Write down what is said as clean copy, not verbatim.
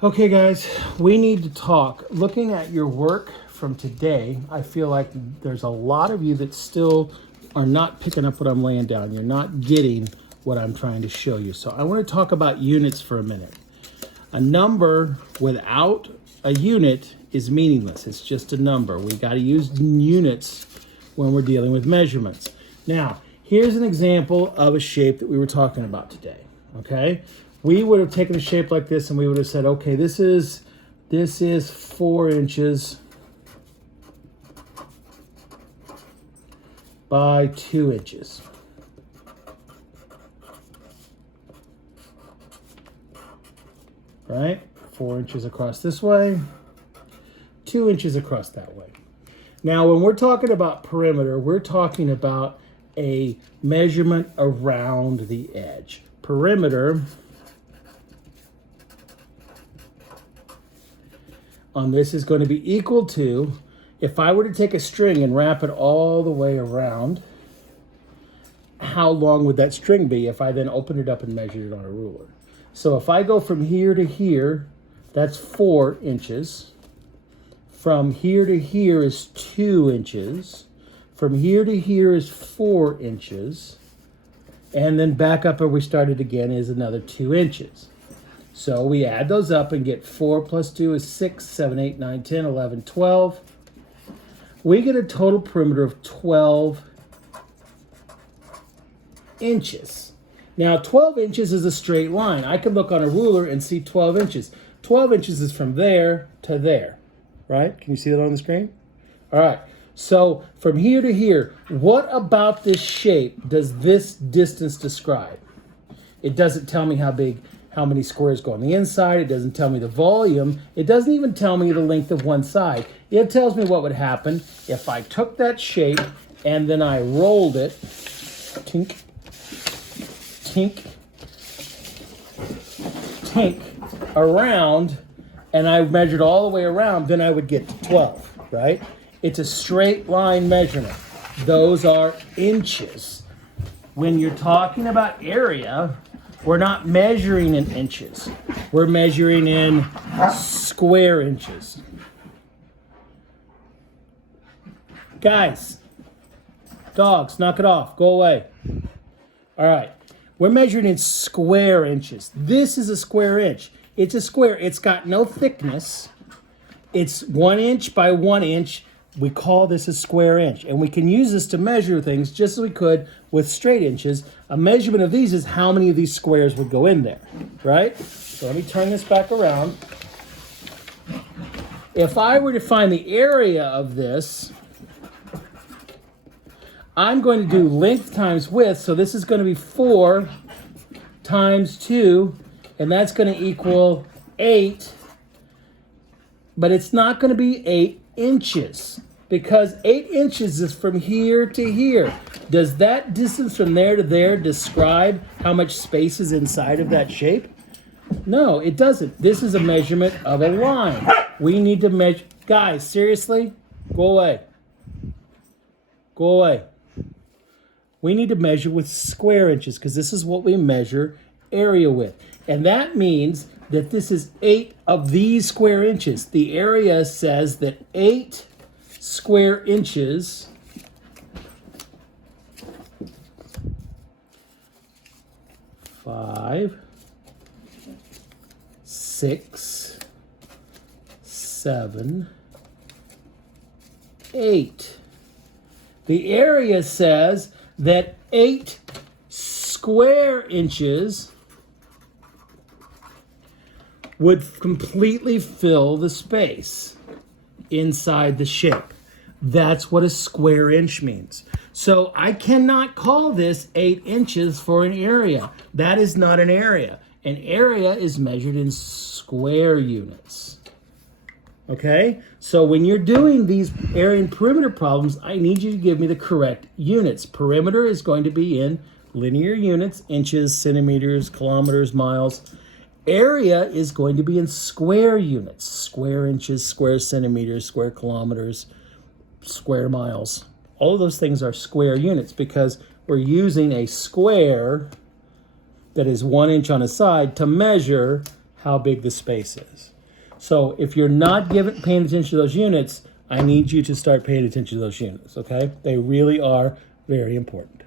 Okay, guys, we need to talk. Looking at your work from today, I feel like there's a lot of you that still are not picking up what I'm laying down. You're not getting what I'm trying to show you. So I want to talk about units for a minute. A number without a unit is meaningless. It's just a number. We got to use units when we're dealing with measurements. Now, here's an example of a shape that we were talking about today, okay? We would have taken a shape like this and we would have said, okay, this is 4 inches by 2 inches. Right? 4 inches across this way, 2 inches across that way. Now, when we're talking about perimeter, we're talking about a measurement around the edge. Perimeter on this is going to be equal to, if I were to take a string and wrap it all the way around, how long would that string be if I then opened it up and measured it on a ruler? So if I go from here to here, that's 4 inches. From here to here is 2 inches. From here to here is 4 inches. And then back up where we started again is another 2 inches. So we add those up and get 4 plus 2 is 6, 7, 8, 9, 10, 11, 12. We get a total perimeter of 12 inches. Now, 12 inches is a straight line. I can look on a ruler and see 12 inches. 12 inches is from there to there, right? Can you see that on the screen? All right. So from here to here, what about this shape does this distance describe? It doesn't tell me how many squares go on the inside. It doesn't tell me the volume. It doesn't even tell me the length of one side. It tells me what would happen if I took that shape and then I rolled it, tink, tink, tink, around, and I measured all the way around, then I would get to 12, right? It's a straight line measurement. Those are inches. When you're talking about area, we're not measuring in inches. We're measuring in square inches. Guys, dogs, knock it off. Go away. All right. We're measuring in square inches. This is a square inch. It's a square. It's got no thickness. It's 1 inch by 1 inch. We call this a square inch. And we can use this to measure things just as we could with straight inches. A measurement of these is how many of these squares would go in there, right? So let me turn this back around. If I were to find the area of this, I'm going to do length times width. So this is going to be 4 times 2, and that's going to equal 8. But it's not going to be 8 inches because 8 inches is from here to here. Does that distance from there to there describe how much space is inside of that shape? No, it doesn't. This is a measurement of a line. We need to measure. Guys, seriously? Go away. Go away. We need to measure with square inches because this is what we measure area with. And that means that this is 8 of these square inches. The area says that 8 square inches five, 6, 7, 8. The area says that 8 square inches would completely fill the space inside the shape. That's what a square inch means. So I cannot call this 8 inches for an area. That is not an area. An area is measured in square units. Okay? So when you're doing these area and perimeter problems, I need you to give me the correct units. Perimeter is going to be in linear units, inches, centimeters, kilometers, miles. Area is going to be in square units, square inches, square centimeters, square kilometers, square miles. All of those things are square units because we're using a square that is 1 inch on a side to measure how big the space is. So if you're not paying attention to those units, I need you to start paying attention to those units, okay? They really are very important.